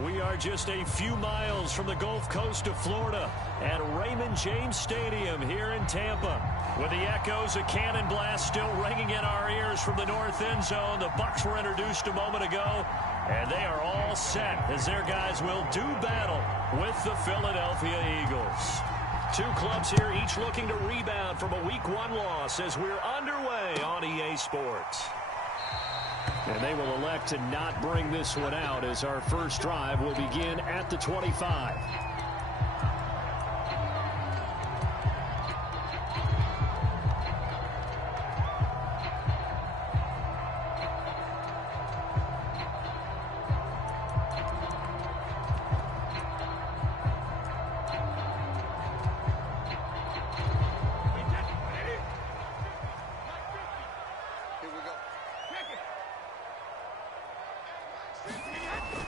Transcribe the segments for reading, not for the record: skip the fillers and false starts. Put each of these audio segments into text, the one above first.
We are just a few miles from the Gulf Coast of Florida at Raymond James Stadium here in Tampa. With the echoes of cannon blast still ringing in our ears from the north end zone, the Bucs were introduced a moment ago, and they are all set as their guys will do battle with the Philadelphia Eagles. Two clubs here, each looking to rebound from a Week 1 loss as we're underway on EA Sports. And they will elect to not bring this one out as our first drive will begin at the 25.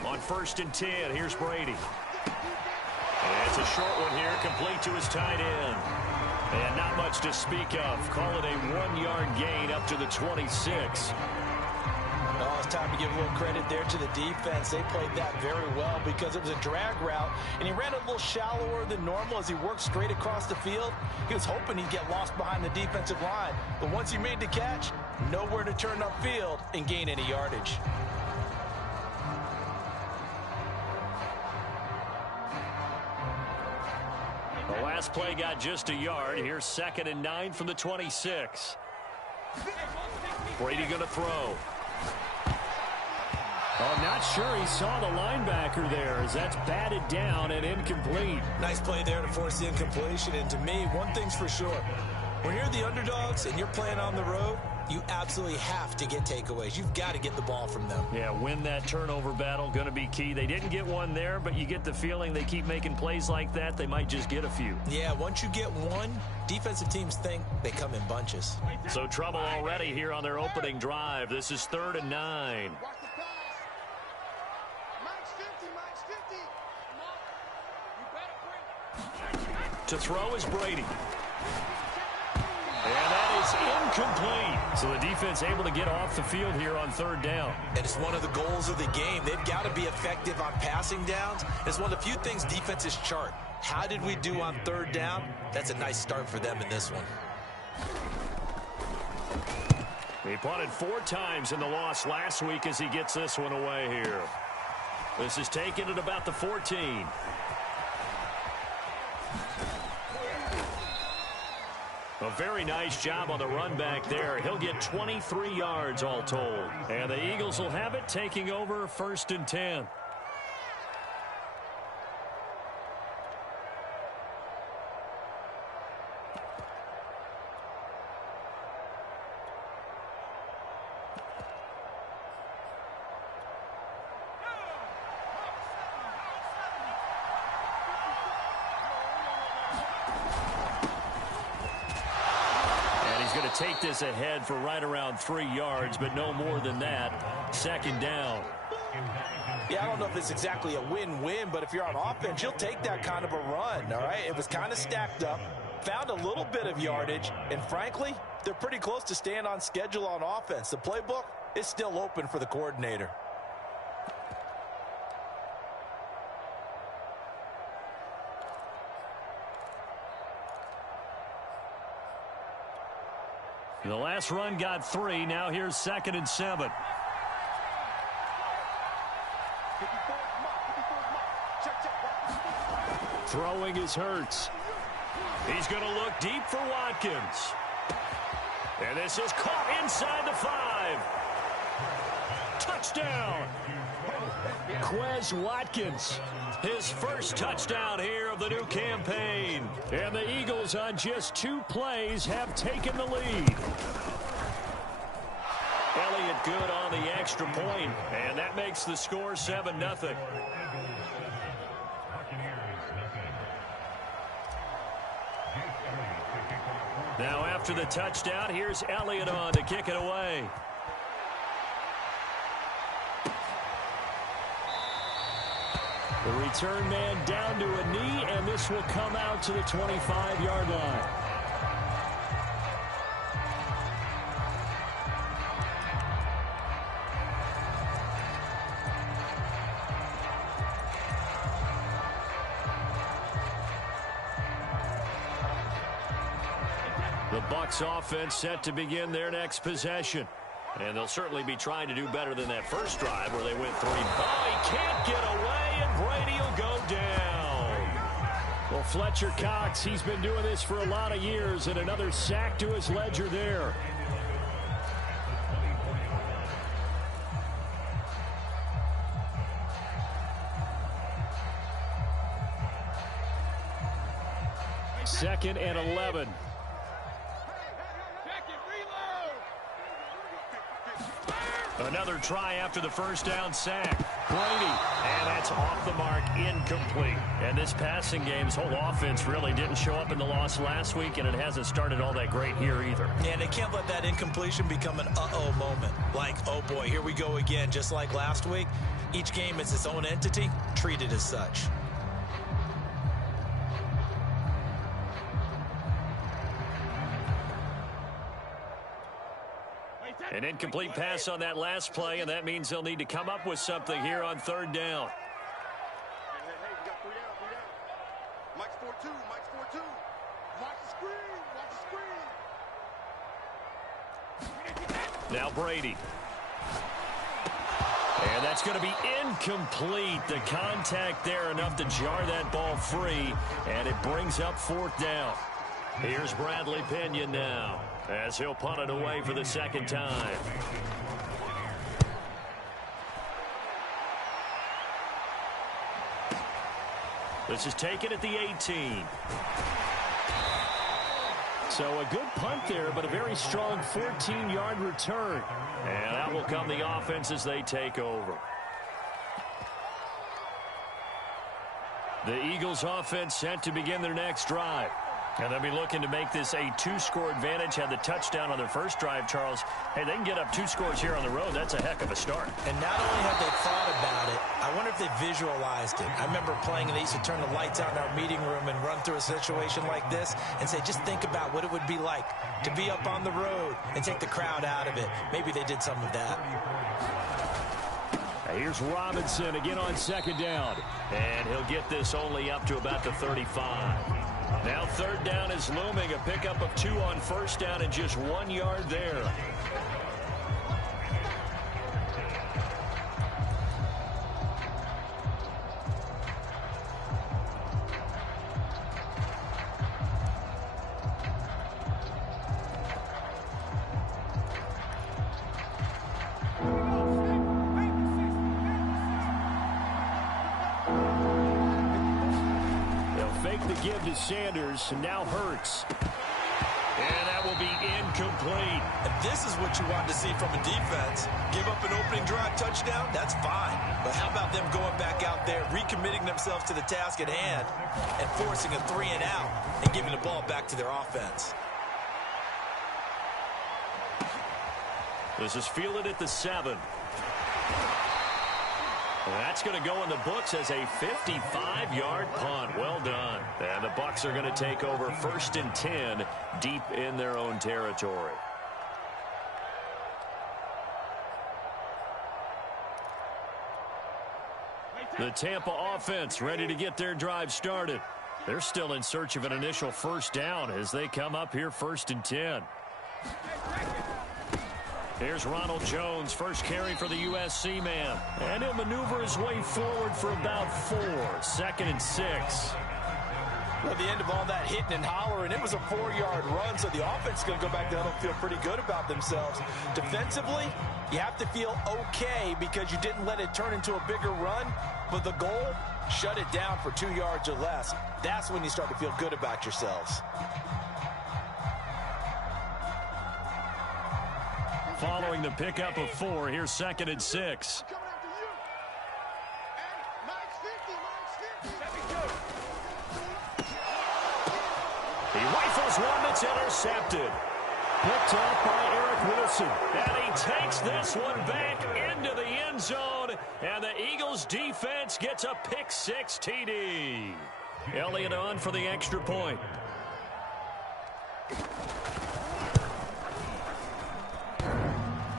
On 1st and 10, here's Brady. And it's a short one here, complete to his tight end. And not much to speak of. Call it a 1-yard gain up to the 26. Oh, it's time to give a little credit there to the defense. They played that very well because it was a drag route, and he ran a little shallower than normal as he worked straight across the field. He was hoping he'd get lost behind the defensive line, but once he made the catch, nowhere to turn upfield and gain any yardage. The last play got just a yard. Here's 2nd and 9 from the 26. Brady going to throw. Oh, not sure he saw the linebacker there as that's batted down and incomplete. Nice play there to force the incompletion. And to me, one thing's for sure. When you're the underdogs and you're playing on the road, you absolutely have to get takeaways. You've got to get the ball from them. Yeah, win that turnover battle, going to be key. They didn't get one there, but you get the feeling they keep making plays like that, they might just get a few. Yeah, once you get one, defensive teams think they come in bunches. So trouble already here on their opening drive. This is 3rd and 9. To throw is Brady. And that is incomplete. So the defense able to get off the field here on 3rd down. And it's one of the goals of the game. They've got to be effective on passing downs. It's one of the few things defenses chart. How did we do on 3rd down? That's a nice start for them in this one. He punted 4 times in the loss last week as he gets this one away here. This is taken at about the 14. A very nice job on the run back there. He'll get 23 yards all told. And the Eagles will have it, taking over 1st and 10. Take this ahead for right around 3 yards, but no more than that. 2nd down. Yeah, I don't know if it's exactly a win-win, but if you're on offense, you'll take that kind of a run, all right? It was kind of stacked up, found a little bit of yardage, and frankly, they're pretty close to staying on schedule on offense. The playbook is still open for the coordinator. The last run got 3. Now here's 2nd and 7. Throwing is Hurts. He's going to look deep for Watkins. And this is caught inside the 5. Touchdown. Quez Watkins. His first touchdown here of the new campaign. And the Eagles on just 2 plays have taken the lead. Elliott good on the extra point, and that makes the score 7-0. Now after the touchdown, here's Elliott on to kick it away. The return man down to a knee, and this will come out to the 25-yard line. The Bucs offense set to begin their next possession. And they'll certainly be trying to do better than that first drive where they went 3. Oh, he can't get away, and Brady will go down. Well, Fletcher Cox, he's been doing this for a lot of years, and another sack to his ledger there. Second and 11. Another try after the first down sack. Brady, and that's off the mark, incomplete. And this passing game's whole offense really didn't show up in the loss last week, and it hasn't started all that great here either. Yeah, they can't let that incompletion become an uh-oh moment. Like, oh boy, here we go again, just like last week. Each game is its own entity, treated as such. An incomplete pass on that last play, and that means they'll need to come up with something here on third down. Hey, we got 3 down. Mike's 4-2. Mike's 4-2. Watch the screen. Watch the screen. Now Brady. And that's going to be incomplete. The contact there enough to jar that ball free, and it brings up fourth down. Here's Bradley Pinion now, as he'll punt it away for the second time. This is taken at the 18. So a good punt there, but a very strong 14-yard return. And that will come the offense as they take over. The Eagles offense set to begin their next drive. And they'll be looking to make this a 2-score advantage. Had the touchdown on their first drive, Charles. Hey, they can get up 2 scores here on the road. That's a heck of a start. And not only have they thought about it, I wonder if they visualized it. I remember playing, and they used to turn the lights out in our meeting room and run through a situation like this and say, just think about what it would be like to be up on the road and take the crowd out of it. Maybe they did some of that. Here's Robinson again on second down. And he'll get this only up to about the 35. Now third down is looming. A pickup of 2 on first down and just 1 yard there. Give to Sanders, and now Hurts. And that will be incomplete. And this is what you want to see from a defense. Give up an opening drive touchdown, that's fine. But how about them going back out there, recommitting themselves to the task at hand, and forcing a 3 and out, and giving the ball back to their offense. This is fielded at the 7. That's going to go in the books as a 55-yard punt. Well done. And the Bucs are going to take over 1st and 10 deep in their own territory. The Tampa offense ready to get their drive started. They're still in search of an initial first down as they come up here 1st and 10. Here's Ronald Jones, first carry for the USC man. And he'll maneuver his way forward for about 4. 2nd and 6. At the end of all that hitting and hollering, it was a 4-yard run, so the offense is going to go back down and feel pretty good about themselves. Defensively, you have to feel okay because you didn't let it turn into a bigger run, but the goal, shut it down for 2 yards or less. That's when you start to feel good about yourselves. Following the pickup of 4, here's 2nd and 6. He rifles one that's intercepted. Picked off by Eric Wilson. And he takes this one back into the end zone. And the Eagles defense gets a pick-6 TD. Elliott on for the extra point.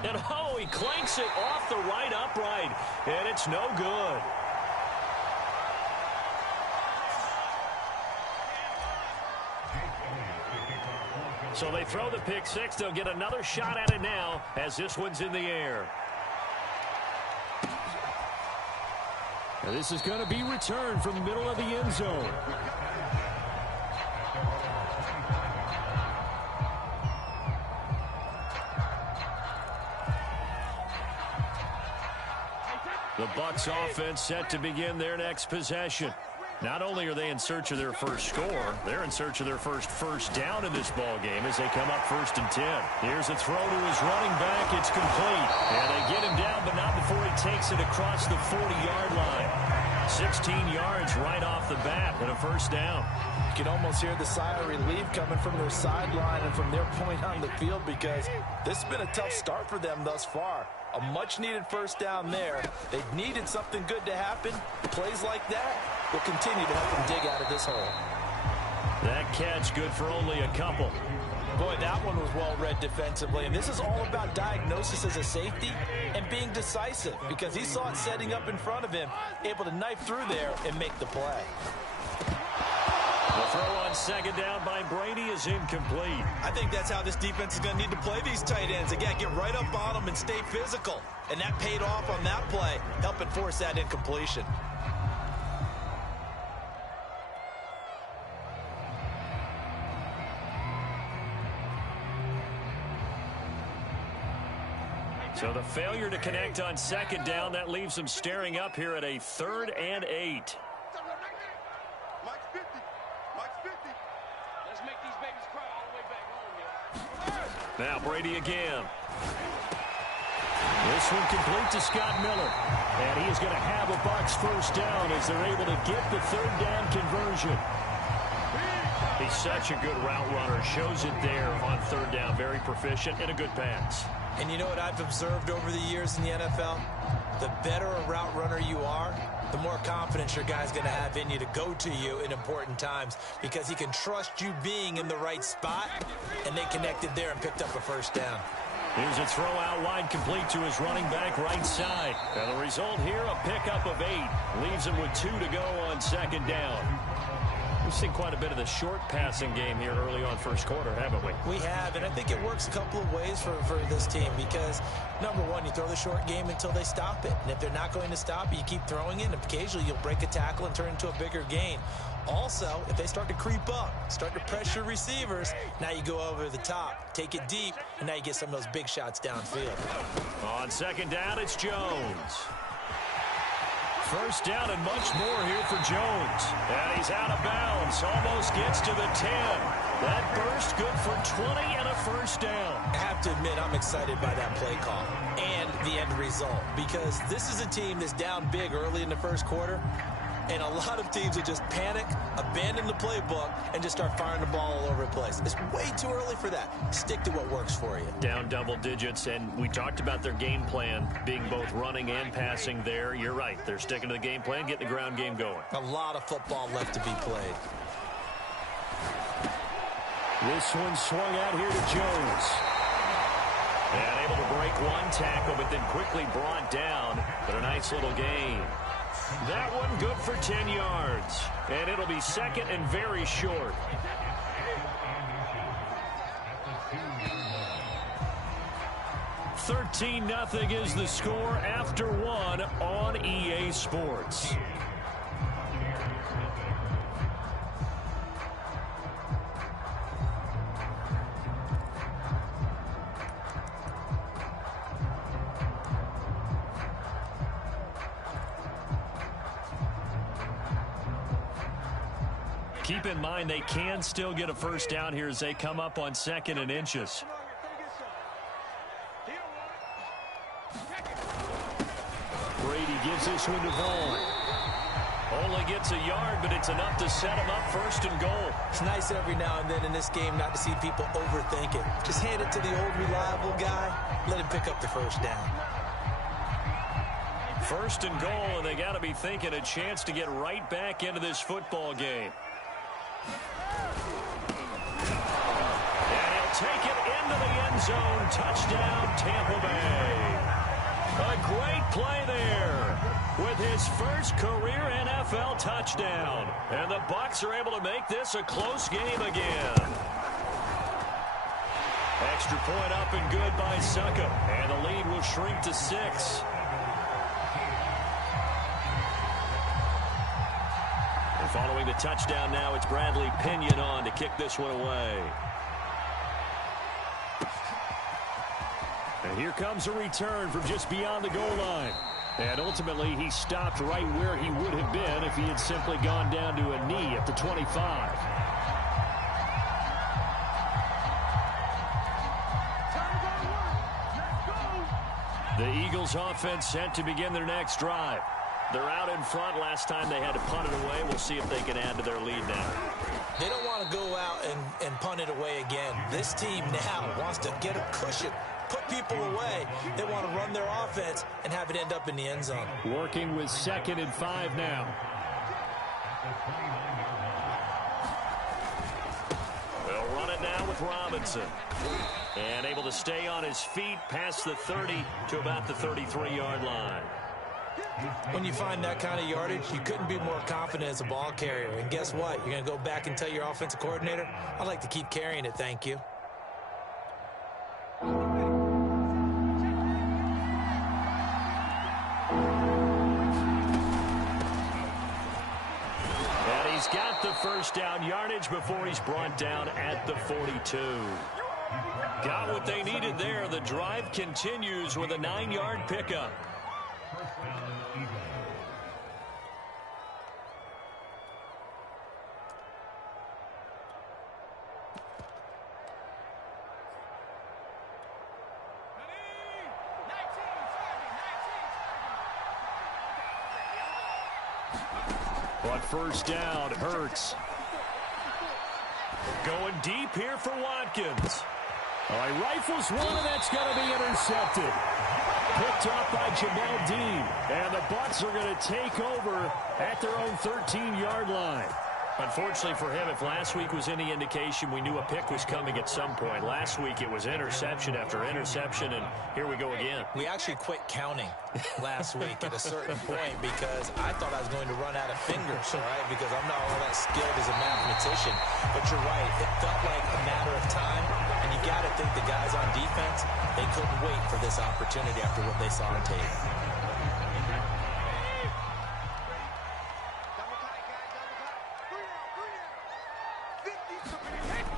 And oh, he clanks it off the right upright. And it's no good. So they throw the pick six. They'll get another shot at it now as this one's in the air. Now this is going to be returned from the middle of the end zone. The Bucs offense set to begin their next possession. Not only are they in search of their first score, they're in search of their first down in this ball game as they come up 1st and 10. Here's a throw to his running back. It's complete. And they get him down, but not before he takes it across the 40-yard line. 16 yards right off the bat and a first down. You can almost hear the sigh of relief coming from their sideline and from their point on the field because this has been a tough start for them thus far. A much-needed first down there. They needed something good to happen. Plays like that will continue to help them dig out of this hole. That catch good for only a couple. Boy, that one was well-read defensively, and this is all about diagnosis as a safety and being decisive because he saw it setting up in front of him, able to knife through there and make the play. The throw on second down by Brady is incomplete. I think that's how this defense is going to need to play these tight ends. Again, get right up on them and stay physical. And that paid off on that play, helping force that incompletion. So the failure to connect on second down, that leaves them staring up here at a 3rd and 8. Mike's 50. Mike's 50. Let's make these babies cry all the way back home, yo. Now Brady again. This one complete to Scott Miller. And he is going to have a Bucs first down as they're able to get the 3rd down conversion. He's such a good route runner. Shows it there on 3rd down. Very proficient and a good pass. And you know what I've observed over the years in the NFL? The better a route runner you are, the more confidence your guy's going to have in you to go to you in important times because he can trust you being in the right spot, and they connected there and picked up a first down. Here's a throw out wide complete to his running back right side. And the result here, a pickup of 8. Leaves him with 2 to go on second down. We've seen quite a bit of the short passing game here early on first quarter, haven't we? We have, and I think it works a couple of ways for this team because, number one, you throw the short game until they stop it. And if they're not going to stop it, you keep throwing it, and occasionally you'll break a tackle and turn into a bigger gain. Also, if they start to creep up, start to pressure receivers, now you go over the top, take it deep, and now you get some of those big shots downfield. On second down, it's Jones. First down and much more here for Jones. And he's out of bounds. Almost gets to the 10. That burst good for 20 and a first down. I have to admit, I'm excited by that play call and the end result because this is a team that's down big early in the first quarter. And a lot of teams that just panic, abandon the playbook, and just start firing the ball all over the place. It's way too early for that. Stick to what works for you. Down double digits, and we talked about their game plan being both running and passing there. You're right. They're sticking to the game plan, getting the ground game going. A lot of football left to be played. This one swung out here to Jones. And able to break one tackle, but then quickly brought down. But a nice little gain. That one good for 10 yards. And it'll be second and very short. $13-0 is the score after one on EA Sports. Keep in mind they can still get a first down here as they come up on 2nd and inches. Brady gives this one to Vaughn. Only gets a yard, but it's enough to set him up 1st and goal. It's nice every now and then in this game not to see people overthink it. Just hand it to the old reliable guy. Let him pick up the first down. 1st and goal, and they got to be thinking a chance to get right back into this football game. And he'll take it into the end zone. Touchdown, Tampa Bay. A great play there with his first career NFL touchdown. And the Bucs are able to make this a close game again. Extra point up and good by Suckup. And the lead will shrink to 6. And following the touchdown now, it's Bradley Pinion on to kick this one away. And here comes a return from just beyond the goal line. And ultimately, he stopped right where he would have been if he had simply gone down to a knee at the 25. The Eagles offense set to begin their next drive. They're out in front. Last time they had to punt it away. We'll see if they can add to their lead now. They don't want to go out and punt it away again. This team now wants to get a cushion, put people away. They want to run their offense and have it end up in the end zone. Working with 2nd and 5 now. They'll run it now with Robinson. And able to stay on his feet past the 30 to about the 33-yard line. When you find that kind of yardage, you couldn't be more confident as a ball carrier. And guess what? You're going to go back and tell your offensive coordinator, I'd like to keep carrying it, thank you. And he's got the first down yardage before he's brought down at the 42. Got what they needed there. The drive continues with a 9-yard pickup. But first down, Hurts. Going deep here for Watkins. All right, rifles one, and that's going to be intercepted. Picked up by Jamel Dean. And the Bucs are going to take over at their own 13-yard line. Unfortunately for him, if last week was any indication, we knew a pick was coming at some point. Last week it was interception after interception, and here we go again. We actually quit counting last week at a certain point because I thought I was going to run out of fingers, all right, because I'm not all that skilled as a mathematician. But you're right, it felt like a matter of time, and you got to think the guys on defense, they couldn't wait for this opportunity after what they saw on tape.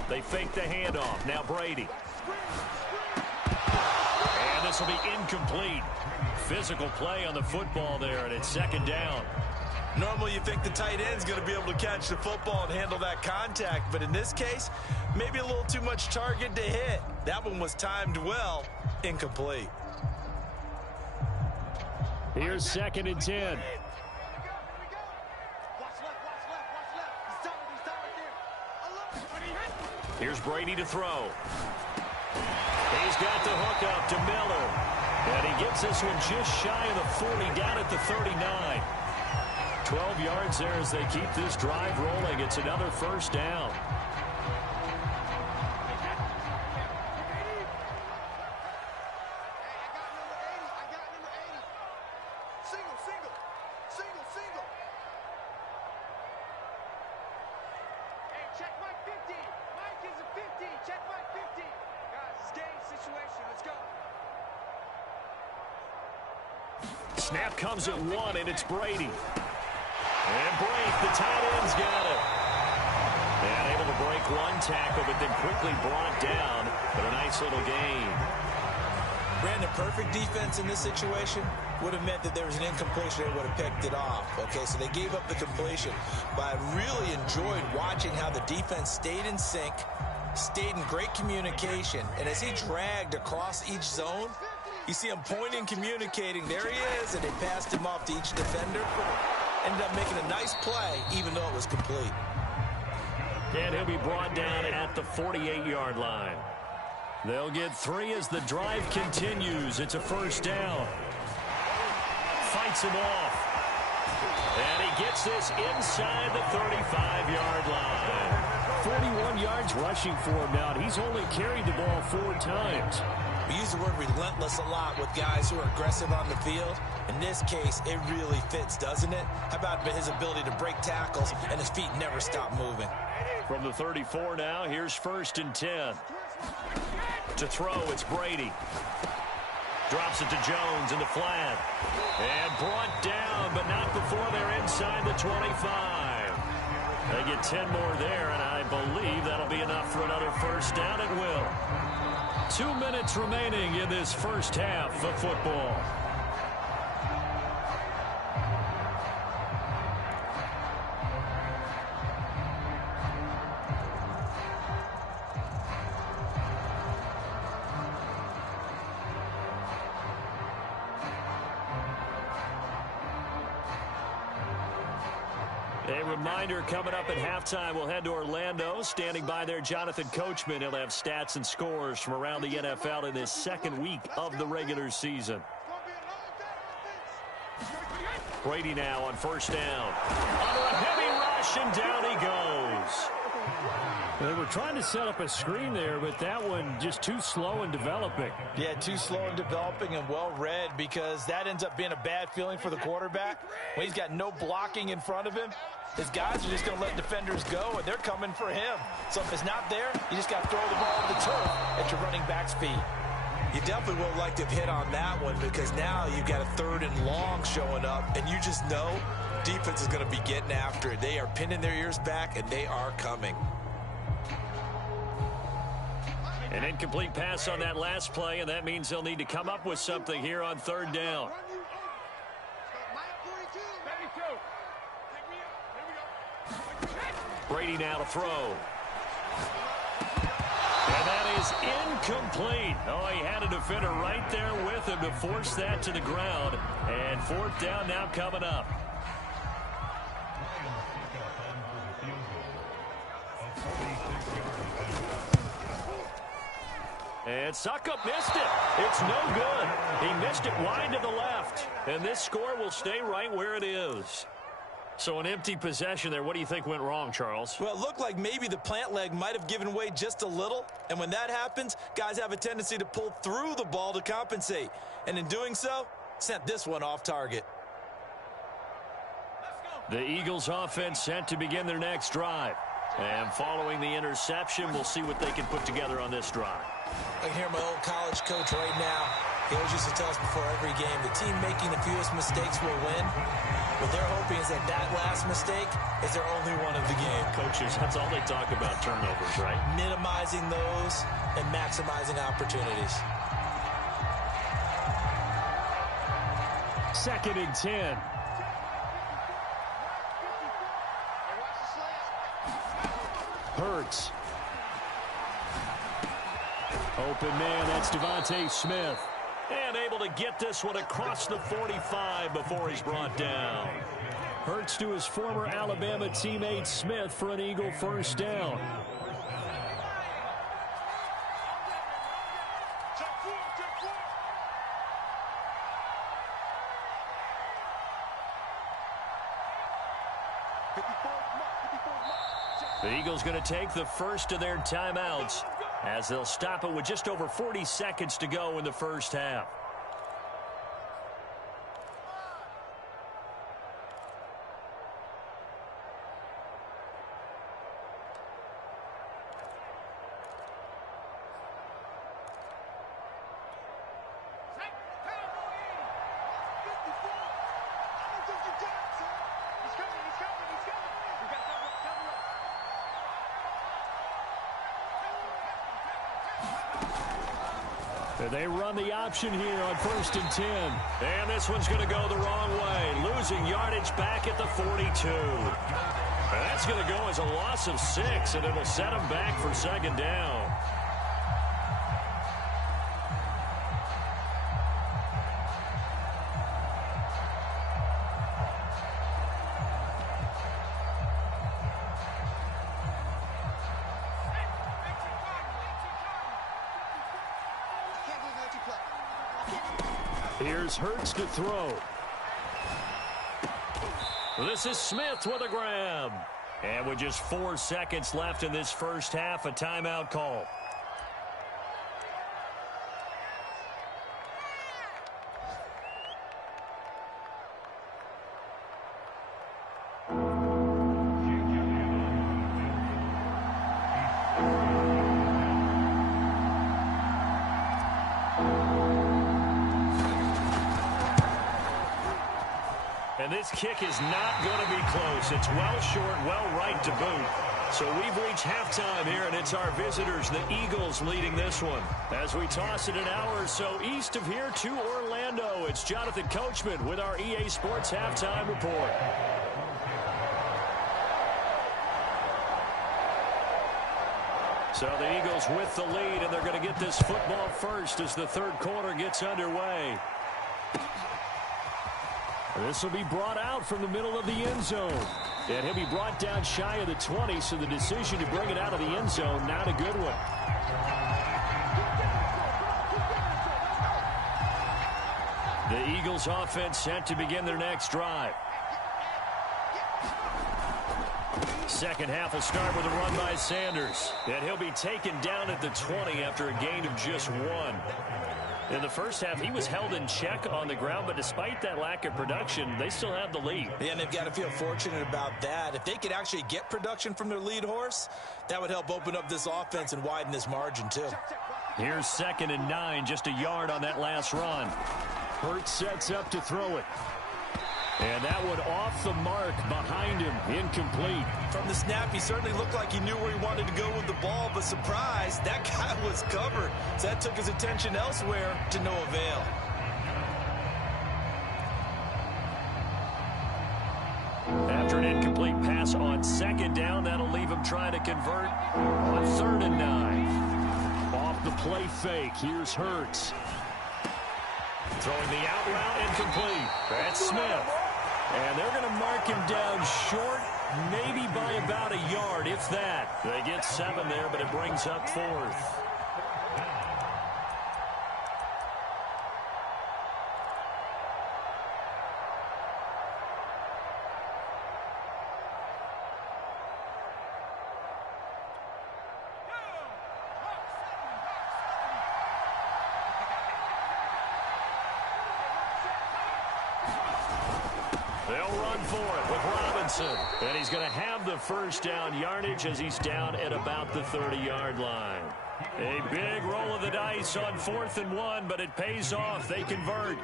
They fake the handoff. Now Brady. And this will be incomplete. Physical play on the football there, and it's 2nd down. Normally you think the tight end's going to be able to catch the football and handle that contact, but in this case, maybe a little too much target to hit. That one was timed well, incomplete. Here's 2nd and 10. Here's Brady to throw. He's got the hook up to Miller. And he gets this one just shy of the 40, down at the 39. 12 yards there as they keep this drive rolling. It's another first down. Snap comes at 1, and it's Brady. And break, the tight end's got it. And able to break one tackle, but then quickly brought down. But a nice little gain. Brandon, perfect defense in this situation would have meant that there was an incompletion and would have picked it off. Okay, so they gave up the completion. But I really enjoyed watching how the defense stayed in sync, stayed in great communication. And as he dragged across each zone, you see him pointing, communicating. There he is, and they passed him off to each defender. Ended up making a nice play, even though it was complete. And he'll be brought down at the 48-yard line. They'll get 3 as the drive continues. It's a first down. Fights him off. And he gets this inside the 35-yard line. 41 yards rushing for him now. He's only carried the ball 4 times. We use the word relentless a lot with guys who are aggressive on the field. In this case, it really fits, doesn't it? How about his ability to break tackles and his feet never stop moving? From the 34 now, here's 1st and 10. To throw, it's Brady. Drops it to Jones in the flat. And brought down, but not before they're inside the 25. They get 10 more there, and I believe that'll be enough for another first down at will. 2 minutes remaining in this first half of football. A reminder, coming up at halftime, we'll head to Orlando. Standing by there, Jonathan Coachman. He'll have stats and scores from around the NFL in this second week of the regular season. Brady now on first down. Under a heavy rush, and down he goes. They were trying to set up a screen there, but that one just too slow in developing. Yeah, too slow in developing and well read, because that ends up being a bad feeling for the quarterback. When he's got no blocking in front of him, his guys are just going to let defenders go, and they're coming for him. So if it's not there, you just got to throw the ball to the turf at your running back's feet. You definitely would like to have hit on that one, because now you've got a 3rd and long showing up, and you just know defense is going to be getting after it. They are pinning their ears back, and they are coming. An incomplete pass on that last play, and that means they'll need to come up with something here on 3rd down. Brady now to throw. And that is incomplete. Oh, he had a defender right there with him to force that to the ground. And 4th down now coming up. And Suckup missed it. It's no good. He missed it wide to the left. And this score will stay right where it is. So an empty possession there. What do you think went wrong, Charles? Well, it looked like maybe the plant leg might have given way just a little. And when that happens, guys have a tendency to pull through the ball to compensate. And in doing so, sent this one off target. The Eagles offense set to begin their next drive. And following the interception, we'll see what they can put together on this drive. I can hear my old college coach right now. He always used to tell us before every game, the team making the fewest mistakes will win. What they're hoping is that that last mistake is their only one of the game. Coaches, that's all they talk about, turnovers, right? Minimizing those and maximizing opportunities. 2nd and 10. Hurts. Open man, that's Devontae Smith. And able to get this one across the 45 before he's brought down. Hurts to his former Alabama teammate Smith for an Eagle first down. The Eagles going to take the first of their timeouts as they'll stop it with just over 40 seconds to go in the first half. They run the option here on 1st and 10. And this one's going to go the wrong way. Losing yardage back at the 42. That's going to go as a loss of 6, and it'll set them back for 2nd down. Here's Hurts to throw. This is Smith with a grab. And with just 4 seconds left in this first half, a timeout call. And this kick is not going to be close. It's well short, well right to boot. So we've reached halftime here, and it's our visitors, the Eagles, leading this one. As we toss it an hour or so east of here to Orlando, it's Jonathan Coachman with our EA Sports Halftime Report. So the Eagles with the lead, and they're going to get this football first as the third quarter gets underway. This will be brought out from the middle of the end zone. And he'll be brought down shy of the 20, so the decision to bring it out of the end zone, not a good one. The Eagles offense set to begin their next drive. Second half will start with a run by Sanders. And he'll be taken down at the 20 after a gain of just 1. In the first half, he was held in check on the ground, but despite that lack of production, they still have the lead. Yeah, and they've got to feel fortunate about that. If they could actually get production from their lead horse, that would help open up this offense and widen this margin, too. Here's 2nd and 9, just a yard on that last run. Hurts sets up to throw it. And that one off the mark behind him, incomplete. From the snap, he certainly looked like he knew where he wanted to go with the ball, but surprise, that guy was covered. So that took his attention elsewhere to no avail. After an incomplete pass on 2nd down, that'll leave him trying to convert on 3rd and 9. Off the play fake, here's Hurts. Throwing the out route, incomplete. That's Smith. And they're going to mark him down short, maybe by about a yard, if that. They get 7 there, but it brings up 4th. They'll run for it with Robinson. And he's going to have the first down yardage as he's down at about the 30-yard line. A big roll of the dice on 4th and 1, but it pays off. They convert.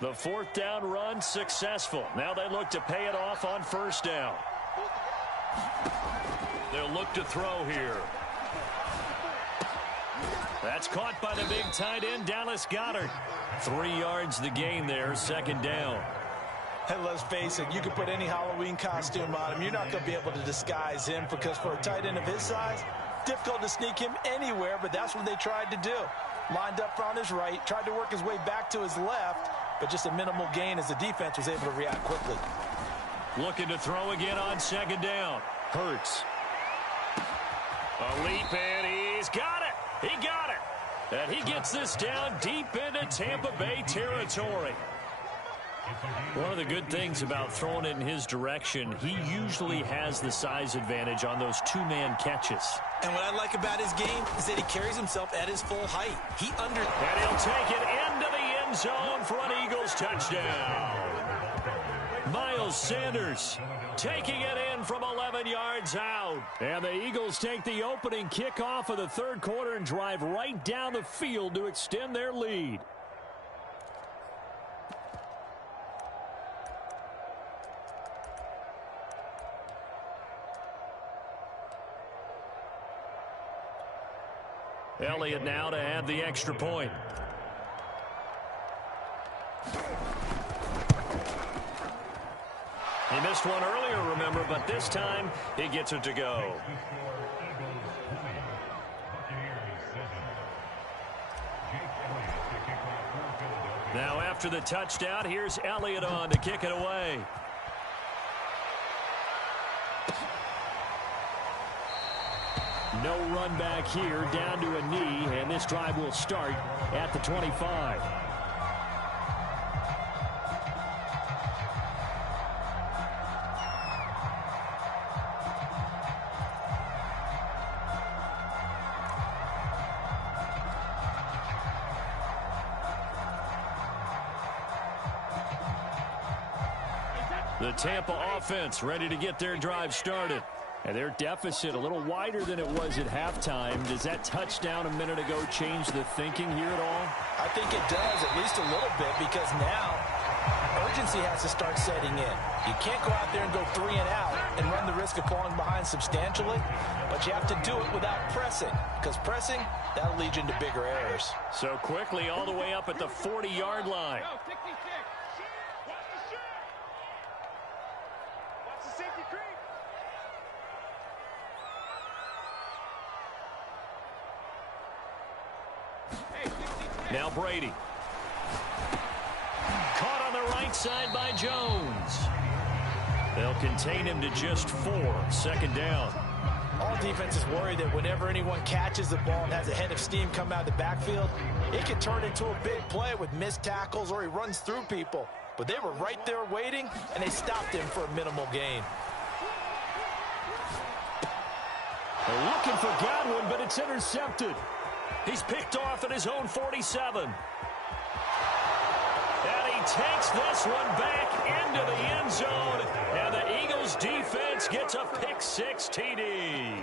The 4th down run successful. Now they look to pay it off on 1st down. They'll look to throw here. That's caught by the big tight end, Dallas Goedert. 3 yards the gain there, 2nd down. And let's face it, you can put any Halloween costume on him. You're not going to be able to disguise him because for a tight end of his size, difficult to sneak him anywhere, but that's what they tried to do. Lined up on his right, tried to work his way back to his left, but just a minimal gain as the defense was able to react quickly. Looking to throw again on 2nd down. Hurts. A leap, and he's got it. He got it. And he gets this down deep into Tampa Bay territory. One of the good things about throwing it in his direction, he usually has the size advantage on those 2-man catches. And what I like about his game is that he carries himself at his full height. And he'll take it into the end zone for an Eagles touchdown. Miles Sanders taking it in from 11 yards out. And the Eagles take the opening kickoff of the 3rd quarter and drive right down the field to extend their lead. Elliott now to add the extra point. He missed one earlier, remember, but this time he gets it to go. Now after the touchdown, here's Elliott on to kick it away. No run back here, down to a knee, and this drive will start at the 25. The Tampa offense ready to get their drive started. And their deficit a little wider than it was at halftime. Does that touchdown a minute ago change the thinking here at all? I think it does, at least a little bit, because now urgency has to start setting in. You can't go out there and go 3 and out and run the risk of falling behind substantially, but you have to do it without pressing, because pressing, that'll lead you into bigger errors. So quickly all the way up at the 40-yard line. Go, 66. Watch the safety creep. Now Brady. Caught on the right side by Jones. They'll contain him to just 4. 2nd down. All defenses worry that whenever anyone catches the ball and has a head of steam come out of the backfield, it can turn into a big play with missed tackles or he runs through people. But they were right there waiting, and they stopped him for a minimal gain. They're looking for Godwin, but it's intercepted. He's picked off at his own 47. And he takes this one back into the end zone. And the Eagles defense gets a pick-6 TD.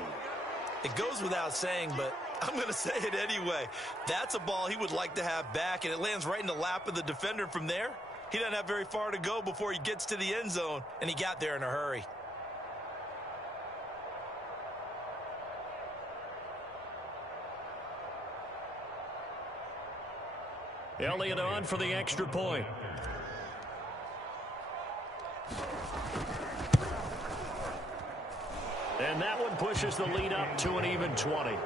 It goes without saying, but I'm going to say it anyway. That's a ball he would like to have back, and it lands right in the lap of the defender from there. He doesn't have very far to go before he gets to the end zone, and he got there in a hurry. Elliott on for the extra point. And that one pushes the lead up to an even 20.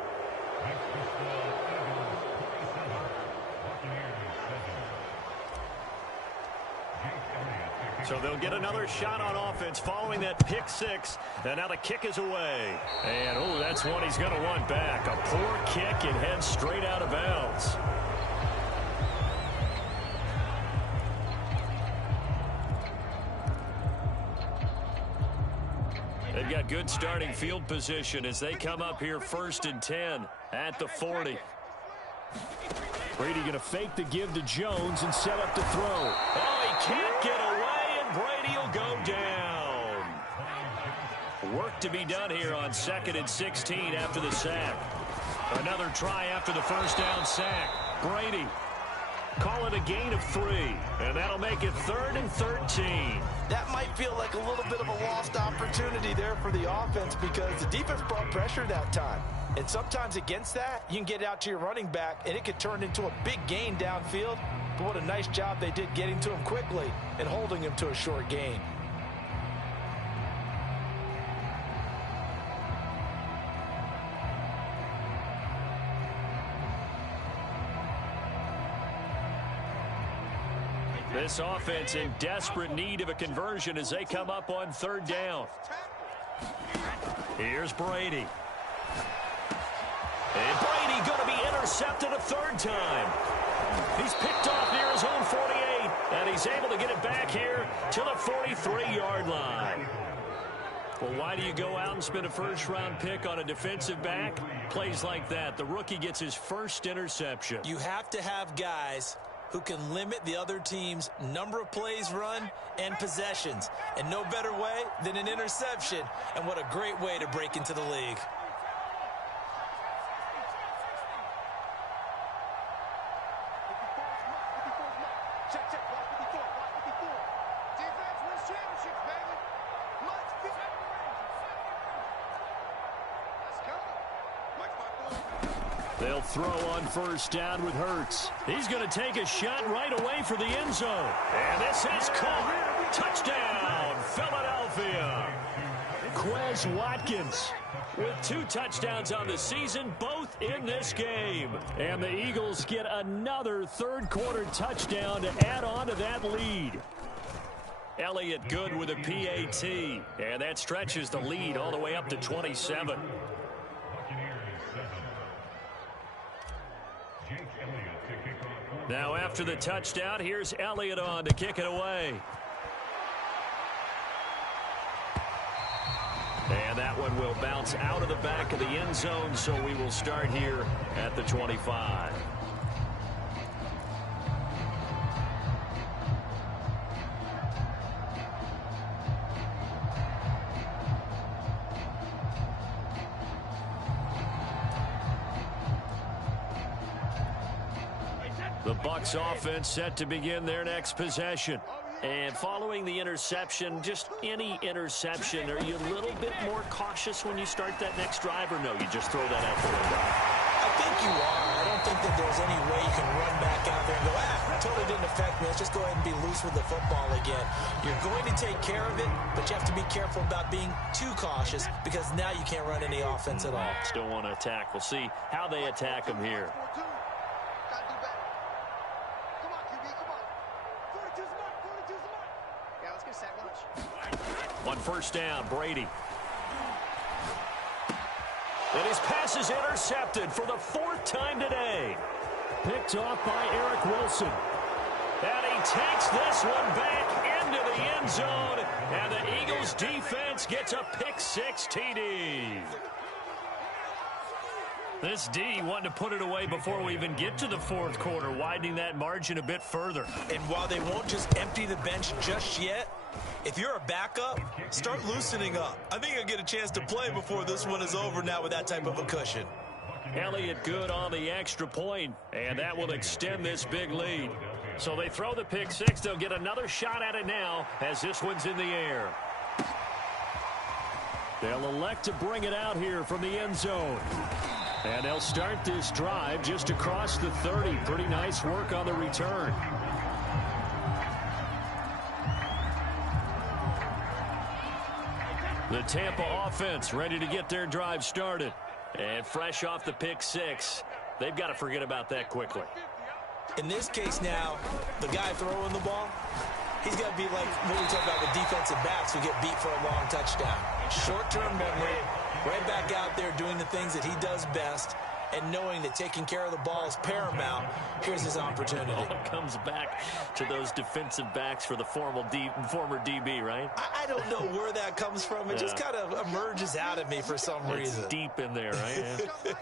So they'll get another shot on offense following that pick-6. And now the kick is away. And, oh, that's one he's going to want back. A poor kick and heads straight out of bounds. They've got good starting field position as they come up here 1st and 10 at the 40. Brady going to fake the give to Jones and set up to throw. Oh, he can't get away, and Brady will go down. Work to be done here on 2nd and 16 after the sack. Another try after the first down sack. Brady. Call it a gain of 3, and that'll make it 3rd and 13. That might feel like a little bit of a lost opportunity there for the offense because the defense brought pressure that time. And sometimes against that, you can get out to your running back, and it could turn into a big gain downfield. But what a nice job they did getting to him quickly and holding him to a short gain. This offense in desperate need of a conversion as they come up on 3rd down. Here's Brady. And Brady going to be intercepted a 3rd time. He's picked off near his own 48, and he's able to get it back here to the 43-yard line. Well, why do you go out and spend a first-round pick on a defensive back? Plays like that. The rookie gets his first interception. You have to have guys who can limit the other team's number of plays run and possessions. And no better way than an interception. And what a great way to break into the league. They'll throw on 1st down with Hurts. He's going to take a shot right away for the end zone. And this is caught. Touchdown, Philadelphia. Quez Watkins with 2 touchdowns on the season, both in this game. And the Eagles get another 3rd quarter touchdown to add on to that lead. Elliott good with a PAT. And that stretches the lead all the way up to 27. Now after the touchdown, here's Elliott on to kick it away. And that one will bounce out of the back of the end zone, so we will start here at the 25. The Bucs offense set to begin their next possession. And following the interception, just any interception, are you a little bit more cautious when you start that next drive, or no, you just throw that out the window? I think you are. I don't think that there's any way you can run back out there and go, totally didn't affect me. Let's just go ahead and be loose with the football again. You're going to take care of it, but you have to be careful about being too cautious because now you can't run any offense at all. Still want to attack. We'll see how they attack him here. On first down, Brady. And his pass is intercepted for the 4th time today. Picked off by Eric Wilson. And he takes this one back into the end zone. And the Eagles defense gets a pick-6 TD. This D wanting to put it away before we even get to the 4th quarter, widening that margin a bit further. And while they won't just empty the bench just yet, if you're a backup, start loosening up. I think you'll get a chance to play before this one is over now with that type of a cushion. Elliott good on the extra point, and that will extend this big lead. So they throw the pick-6. They'll get another shot at it now as this one's in the air. They'll elect to bring it out here from the end zone. And they'll start this drive just across the 30. Pretty nice work on the return. The Tampa offense ready to get their drive started. And fresh off the pick-6, they've got to forget about that quickly. In this case now, the guy throwing the ball, he's got to be like what we talk about with defensive backs who get beat for a long touchdown. Short-term memory, right back out there doing the things that he does best, and knowing that taking care of the ball is paramount. Here's his opportunity. All comes back to those defensive backs for the former DB, right? I don't know where that comes from. It just kind of emerges out of me for some reason. It's deep in there, right? Yeah.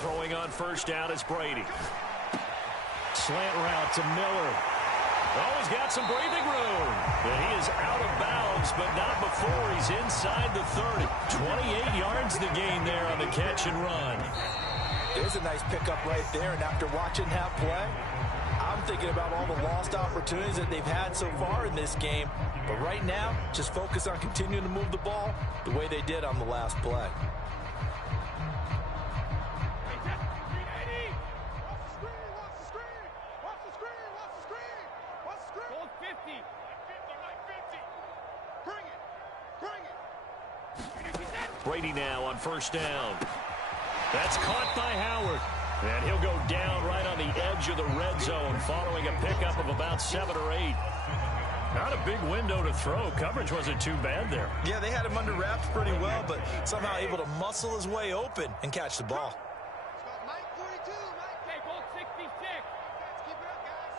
Throwing on first down is Brady. Slant route to Miller. Oh, he's got some breathing room. And he is out of bounds, but not before he's inside the 30. 28 yards the gain there on the catch and run. There's a nice pickup right there, and after watching that play, I'm thinking about all the lost opportunities that they've had so far in this game. But right now, just focus on continuing to move the ball the way they did on the last play. Brady now on first down. That's caught by Howard. And he'll go down right on the edge of the red zone following a pickup of about 7 or 8. Not a big window to throw. Coverage wasn't too bad there. Yeah, they had him under wraps pretty well, but somehow able to muscle his way open and catch the ball. Mike 42, Mike. Okay, Bolt 66. Let's keep it up, guys.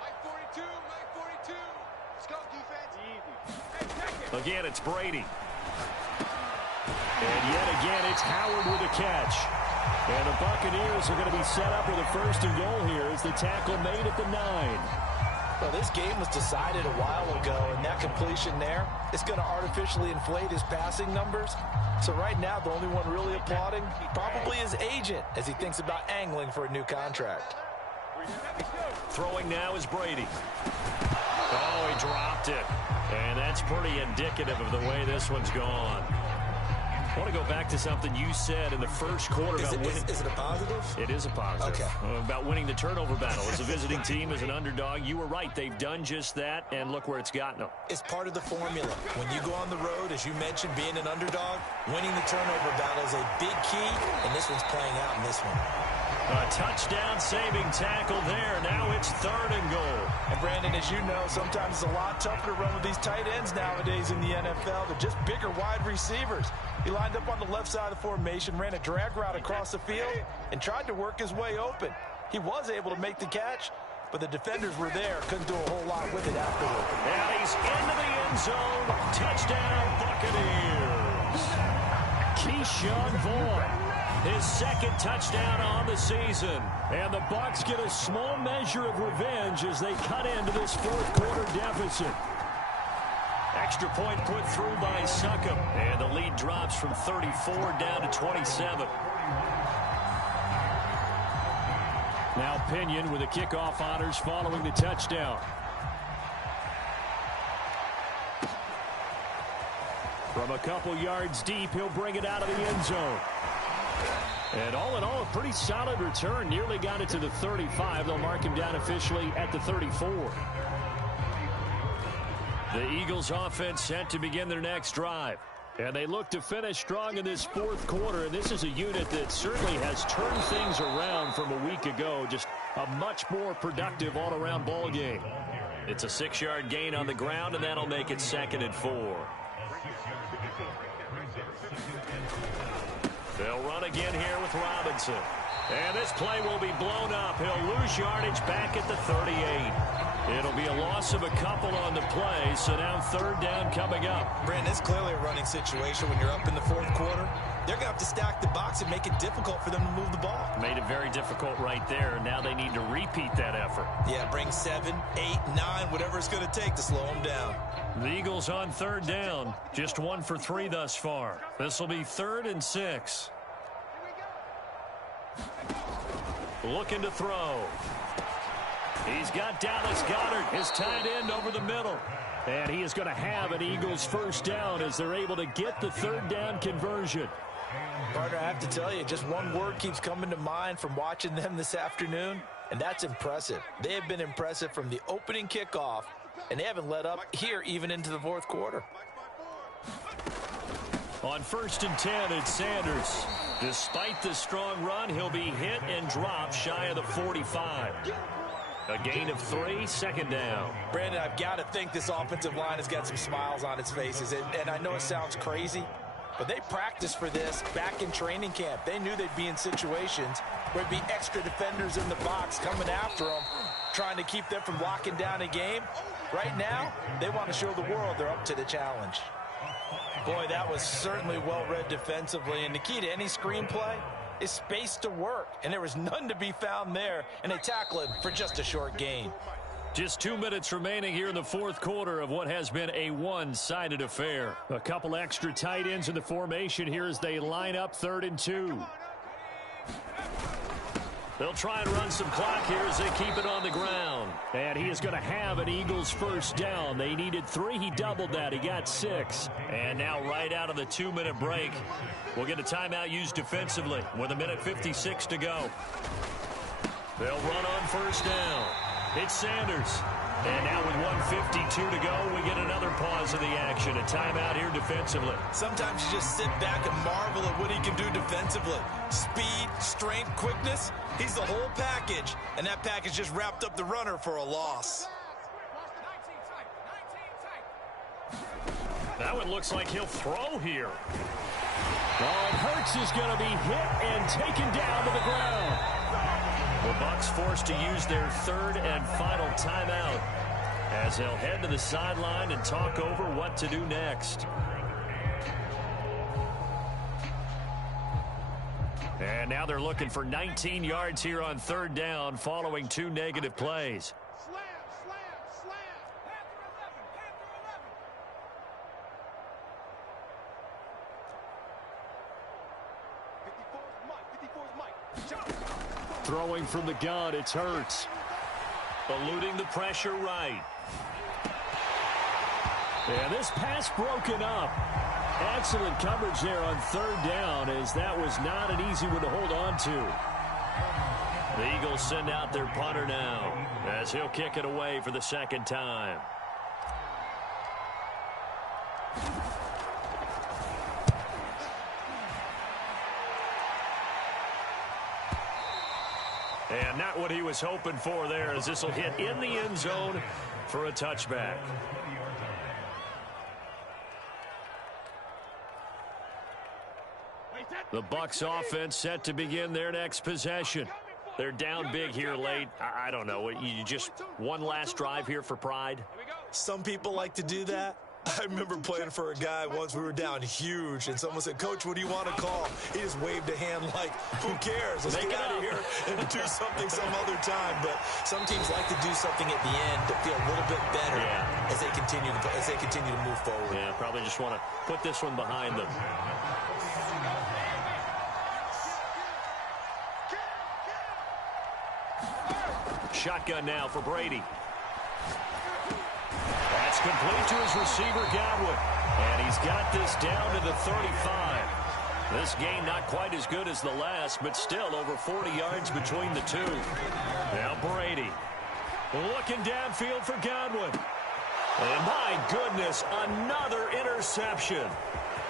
Mike 42, Mike 42. Let's go, defense. Easy. Hey, check it. Again, it's Brady. And yet again, it's Howard with a catch. And the Buccaneers are going to be set up with a 1st and goal here as the tackle made at the 9. Well, this game was decided a while ago, and that completion there is going to artificially inflate his passing numbers. So right now, the only one really applauding probably his agent as he thinks about angling for a new contract. Throwing now is Brady. Oh, he dropped it. And that's pretty indicative of the way this one's gone. I want to go back to something you said in the first quarter about winning. Is it a positive? It is a positive. Okay. About winning the turnover battle. As a visiting team, as an underdog, you were right. They've done just that, and look where it's gotten them. It's part of the formula. When you go on the road, as you mentioned, being an underdog, winning the turnover battle is a big key, and this one's playing out in this one. A touchdown-saving tackle there. Now it's 3rd and goal. And, Brandon, as you know, sometimes it's a lot tougher to run with these tight ends nowadays in the NFL. They're just bigger wide receivers. He lined up on the left side of the formation, ran a drag route across the field, and tried to work his way open. He was able to make the catch, but the defenders were there. Couldn't do a whole lot with it afterward. And he's into the end zone. Touchdown, Buccaneers. Keyshawn Vaughn. His 2nd touchdown on the season. And the Bucs get a small measure of revenge as they cut into this 4th quarter deficit. Extra point put through by Succop. And the lead drops from 34 down to 27. Now Pinion with the kickoff honors following the touchdown. From a couple yards deep, he'll bring it out of the end zone. And all in all, a pretty solid return. Nearly got it to the 35. They'll mark him down officially at the 34. The Eagles offense set to begin their next drive. And they look to finish strong in this fourth quarter. And this is a unit that certainly has turned things around from a week ago. Just a much more productive all-around ball game. It's a 6-yard gain on the ground, and that'll make it 2nd and 4. They'll run again here with Robinson. And this play will be blown up. He'll lose yardage back at the 38. It'll be a loss of a couple on the play, so now 3rd down coming up. Brandon, it's clearly a running situation when you're up in the 4th quarter. They're going to have to stack the box and make it difficult for them to move the ball. Made it very difficult right there. Now they need to repeat that effort. Yeah, bring 7, 8, 9, whatever it's going to take to slow them down. The Eagles on 3rd down. Just 1 for 3 thus far. This will be 3rd and 6. Looking to throw. He's got Dallas Goedert, his tight end, over the middle. And he is going to have an Eagles 1st down as they're able to get the 3rd down conversion. Partner, I have to tell you, just one word keeps coming to mind from watching them this afternoon, and that's impressive. They have been impressive from the opening kickoff, and they haven't let up here even into the 4th quarter. On 1st and 10, it's Sanders. Despite the strong run, he'll be hit and dropped shy of the 45. A gain of 3, 2nd down. Brandon, I've got to think this offensive line has got some smiles on its faces. And I know it sounds crazy, but they practiced for this back in training camp. They knew they'd be in situations where there'd be extra defenders in the box coming after them, trying to keep them from locking down a game. Right now, they want to show the world they're up to the challenge. Boy, that was certainly well-read defensively. And the key to any screenplay is space to work. And there was none to be found there. And they tackle it for just a short gain. Just 2 minutes remaining here in the 4th quarter of what has been a one-sided affair. A couple extra tight ends in the formation here as they line up 3rd and 2. They'll try and run some clock here as they keep it on the ground. And he is going to have an Eagles 1st down. They needed 3. He doubled that. He got 6. And now right out of the 2-minute break, we'll get a timeout used defensively with 1:56 to go. They'll run on 1st down. It's Sanders. And now with 1:52 to go, we get another pause of the action. A timeout here defensively. Sometimes you just sit back and marvel at what he can do defensively. Speed, strength, quickness. He's the whole package. And that package just wrapped up the runner for a loss. That one looks like he'll throw here. Oh, and Hurts is going to be hit and taken down to the ground. The Bucs forced to use their 3rd and final timeout as they'll head to the sideline and talk over what to do next. And now they're looking for 19 yards here on 3rd down following 2 negative plays. Slam, slam, slam. Throwing from the gun, it's Hurts. Eluding the pressure right. And this pass broken up. Excellent coverage there on 3rd down, as that was not an easy one to hold on to. The Eagles send out their punter now as he'll kick it away for the 2nd time. And not what he was hoping for there, as this will hit in the end zone for a touchback. The Bucs offense set to begin their next possession. They're down big here late. I don't know. You just one last drive here for pride? Some people like to do that. I remember playing for a guy once. We were down huge, and someone said, "Coach, what do you want to call?" He just waved a hand like, "Who cares? Let's get out of here and do something some other time." But some teams like to do something at the end to feel a little bit better as they continue to move forward. Yeah, probably just want to put this one behind them. Shotgun now for Brady. That's complete to his receiver, Godwin. And he's got this down to the 35. This game not quite as good as the last, but still over 40 yards between the two. Now Brady looking downfield for Godwin. And my goodness, another interception.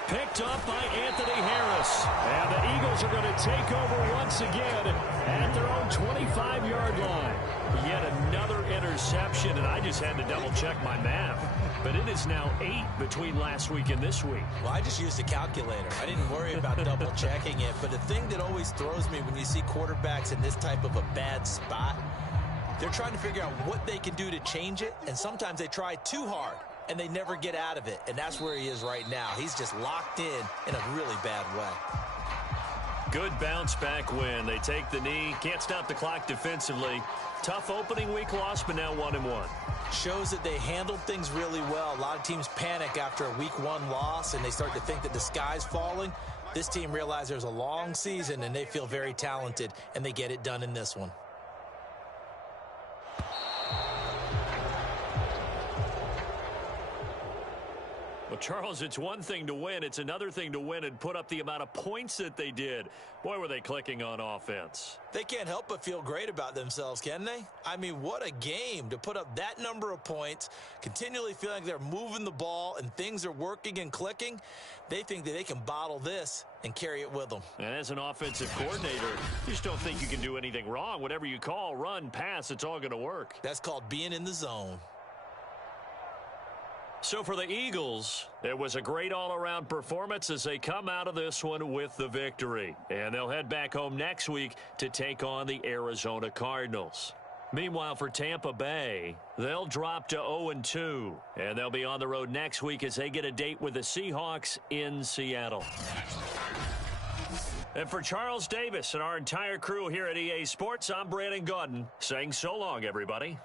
Picked up by Anthony Harris. And the Eagles are going to take over once again at their own 25-yard line. Yet another interception, and I just had to double-check my math. But it is now 8 between last week and this week. Well, I just used a calculator. I didn't worry about double-checking it. But the thing that always throws me when you see quarterbacks in this type of a bad spot, they're trying to figure out what they can do to change it, and sometimes they try too hard, and they never get out of it. And that's where he is right now. He's just locked in a really bad way. Good bounce-back win. They take the knee. Can't stop the clock defensively. Tough opening week loss, but now 1-1. Shows that they handled things really well. A lot of teams panic after a week 1 loss, and they start to think that the sky's falling. This team realized there's a long season, and they feel very talented, and they get it done in this one. Well, Charles, it's one thing to win. It's another thing to win and put up the amount of points that they did. Boy, were they clicking on offense. They can't help but feel great about themselves, can they? I mean, what a game to put up that number of points, continually feeling like they're moving the ball and things are working and clicking. They think that they can bottle this and carry it with them. And as an offensive coordinator, you just don't think you can do anything wrong. Whatever you call, run, pass, it's all going to work. That's called being in the zone. So for the Eagles, it was a great all-around performance as they come out of this one with the victory. And they'll head back home next week to take on the Arizona Cardinals. Meanwhile, for Tampa Bay, they'll drop to 0-2. And they'll be on the road next week as they get a date with the Seahawks in Seattle. And for Charles Davis and our entire crew here at EA Sports, I'm Brandon Gaudin saying so long, everybody.